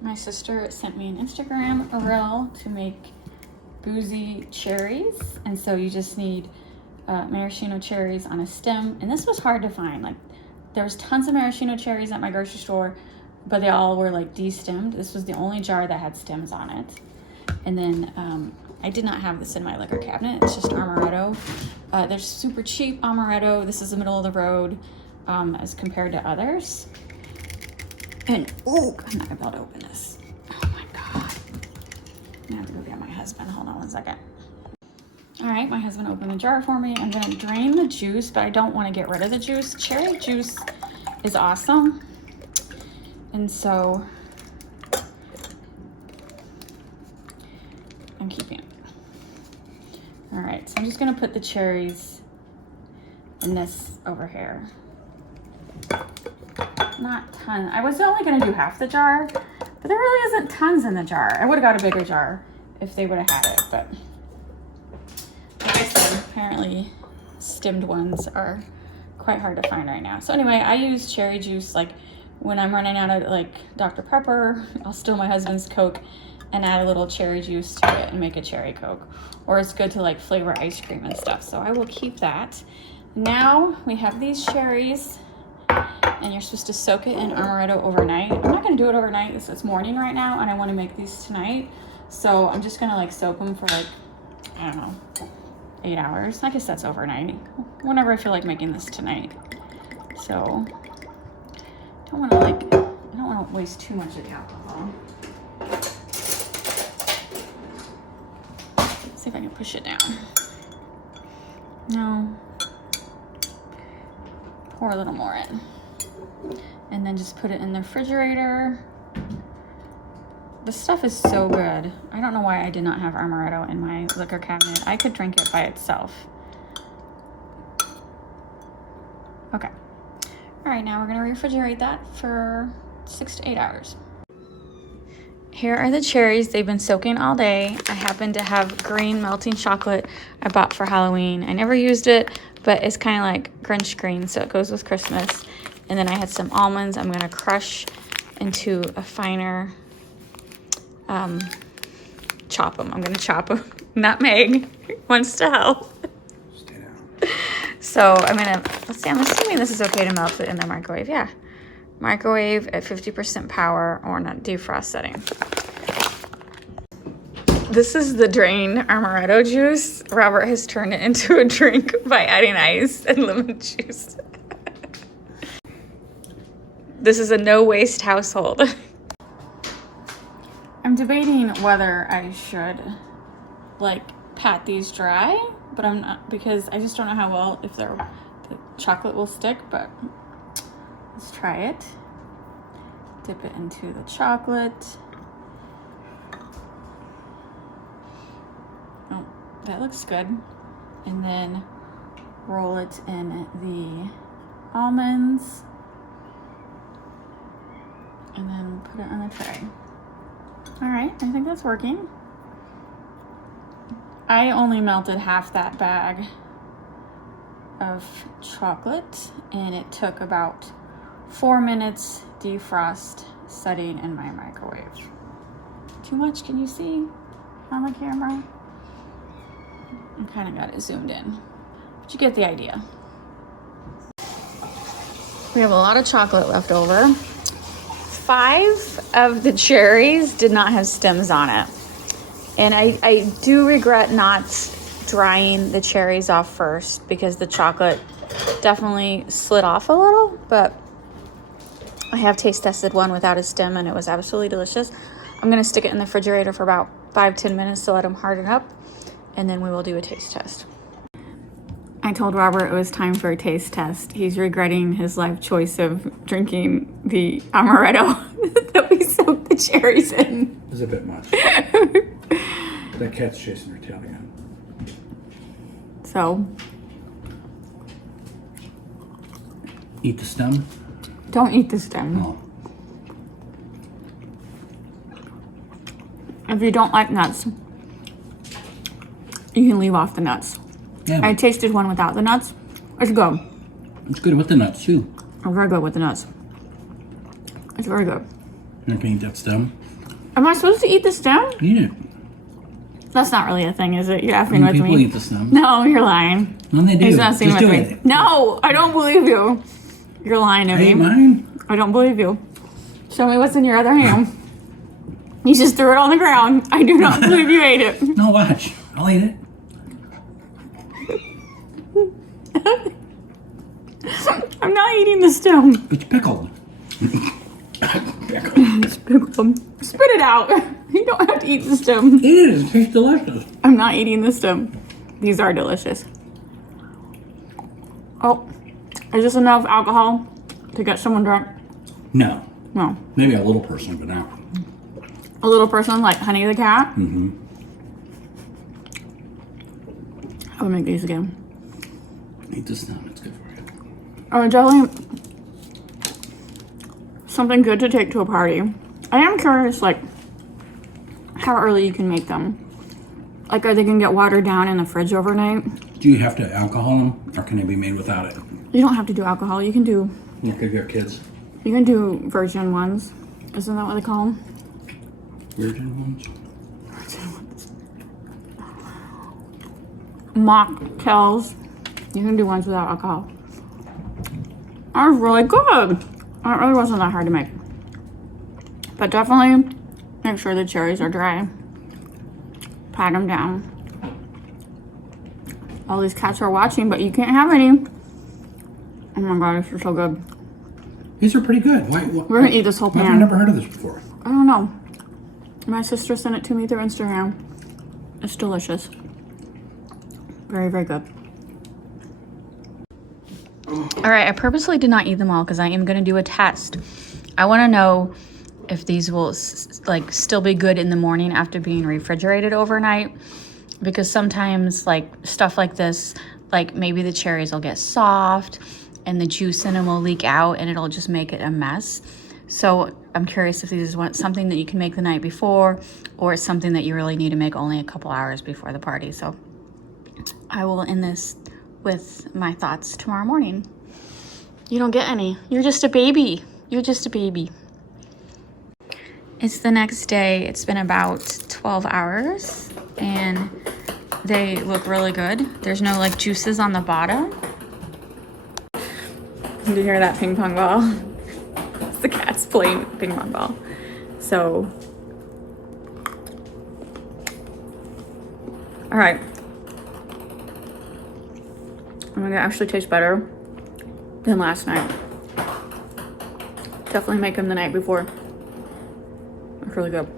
My sister sent me an Instagram reel to make boozy cherries. And so you just need maraschino cherries on a stem. And this was hard to find. Like, there was tons of maraschino cherries at my grocery store, but they all were like de-stemmed. This was the only jar that had stems on it. And then I did not have this in my liquor cabinet. It's just Amaretto. They're super cheap Amaretto. This is the middle of the road as compared to others. And, oh, I'm not gonna be able to open this. Oh my God. I'm gonna have to go get my husband. Hold on 1 second. All right, my husband opened the jar for me. I'm gonna drain the juice, but I don't wanna get rid of the juice. Cherry juice is awesome. And so I'm keeping it. All right, so I'm just gonna put the cherries in this over here. Not ton. I was only gonna do half the jar, but there really isn't tons in the jar. I would have got a bigger jar if they would have had it, but like I said, apparently stemmed ones are quite hard to find right now. So anyway, I use cherry juice like when I'm running out of like Dr. Pepper. I'll steal my husband's Coke and add a little cherry juice to it and make a cherry Coke. Or it's good to like flavor ice cream and stuff. So I will keep that. Now we have these cherries. And you're supposed to soak it in Amaretto overnight. I'm not gonna do it overnight. It's morning right now and I wanna make these tonight. So I'm just gonna like soak them for like, I don't know, 8 hours. I guess that's overnight. Whenever I feel like making this tonight. So, I don't wanna waste too much of the alcohol. Let's see if I can push it down. No. Pour a little more in. And then just put it in the refrigerator. This stuff is so good. I don't know why I did not have Amaretto in my liquor cabinet. I could drink it by itself. Okay. All right, now we're gonna refrigerate that for 6 to 8 hours. Here are the cherries. They've been soaking all day. I happen to have green melting chocolate I bought for Halloween. I never used it, but it's kind of like Grinch green, so it goes with Christmas. And then I had some almonds I'm gonna crush into a finer, chop them. I'm gonna chop them. Nutmeg wants to help. Stay down. So I'm gonna, let's see, I'm assuming this is okay to melt it in the microwave. Yeah. Microwave at 50% power or not defrost setting. This is the drained Amaretto juice. Robert has turned it into a drink by adding ice and lemon juice. This is a no-waste household. I'm debating whether I should, like, pat these dry, but I'm not, because I just don't know how well, if the chocolate will stick, but let's try it. Dip it into the chocolate. Oh, that looks good. And then roll it in the almonds. And then put it on the tray. All right, I think that's working. I only melted half that bag of chocolate and it took about 4 minutes defrost setting in my microwave. Too much, can you see on the camera? I kind of got it zoomed in, but you get the idea. We have a lot of chocolate left over. 5 of the cherries did not have stems on it. And I do regret not drying the cherries off first because the chocolate definitely slid off a little, but I have taste tested one without a stem and it was absolutely delicious. I'm gonna stick it in the refrigerator for about 5-10 minutes to let them harden up, and then we will do a taste test. I told Robert it was time for a taste test. He's regretting his life choice of drinking the Amaretto that we soaked the cherries in. It's a bit much. That cat's chasing her tail again. So. Eat the stem? Don't eat the stem. Oh. If you don't like nuts, you can leave off the nuts. Yeah, I tasted one without the nuts. It's good. it's good with the nuts too. It's very good with the nuts. It's very good. You're not gonna eat that stem? Am I supposed to eat the stem? Eat it. That's not really a thing, is it? You're effing with People me. eat the stem. No, you're lying. No, they do. He's not Just do with me. it. No, I don't believe you. You're lying to I me. ate mine. I don't believe you. Show me what's in your other hand. You just threw it on the ground. I do not believe you ate it. No, watch. I'll eat it. I'm not eating the stem. It's pickled. It's pickled. Spit it out. You don't have to eat the stem. Eat it. It tastes delicious. I'm not eating the stem. These are delicious. Oh, is this enough alcohol to get someone drunk? No. No. Maybe a little person, but not. A little person like Honey the Cat? Mm-hmm. I would make these again. Eat the stem. It's good for you. Oh, definitely something good to take to a party. I am curious, like, how early you can make them. Like, are they gonna get watered down in the fridge overnight? Do you have to alcohol them, or can they be made without it? You don't have to do alcohol. You can do Kids. virgin ones. Isn't that what they call them? Virgin ones? Mocktails. You can do ones without alcohol. That was really good. It really wasn't that hard to make. But definitely make sure the cherries are dry. Pat them down. All these cats are watching, but you can't have any. Oh my god, these are so good. These are pretty good. Why We're gonna eat this whole pan. I've never heard of this before. I don't know. My sister sent it to me through Instagram. It's delicious. Very, very good. All right, I purposely did not eat them all because I am going to do a test. I want to know if these will still be good in the morning after being refrigerated overnight, because sometimes like stuff like this, like maybe the cherries will get soft and the juice in them will leak out and it'll just make it a mess. So I'm curious if this is something that you can make the night before, or it's something that you really need to make only a couple hours before the party. So I will end this with my thoughts tomorrow morning. You don't get any. You're just a baby. You're just a baby. It's the next day. It's been about 12 hours and they look really good. There's no like juices on the bottom. You can hear that ping pong ball. It's the cat's playing ping pong ball. So, all right. I'm gonna actually taste better than last night. Definitely make them the night before. It's really good.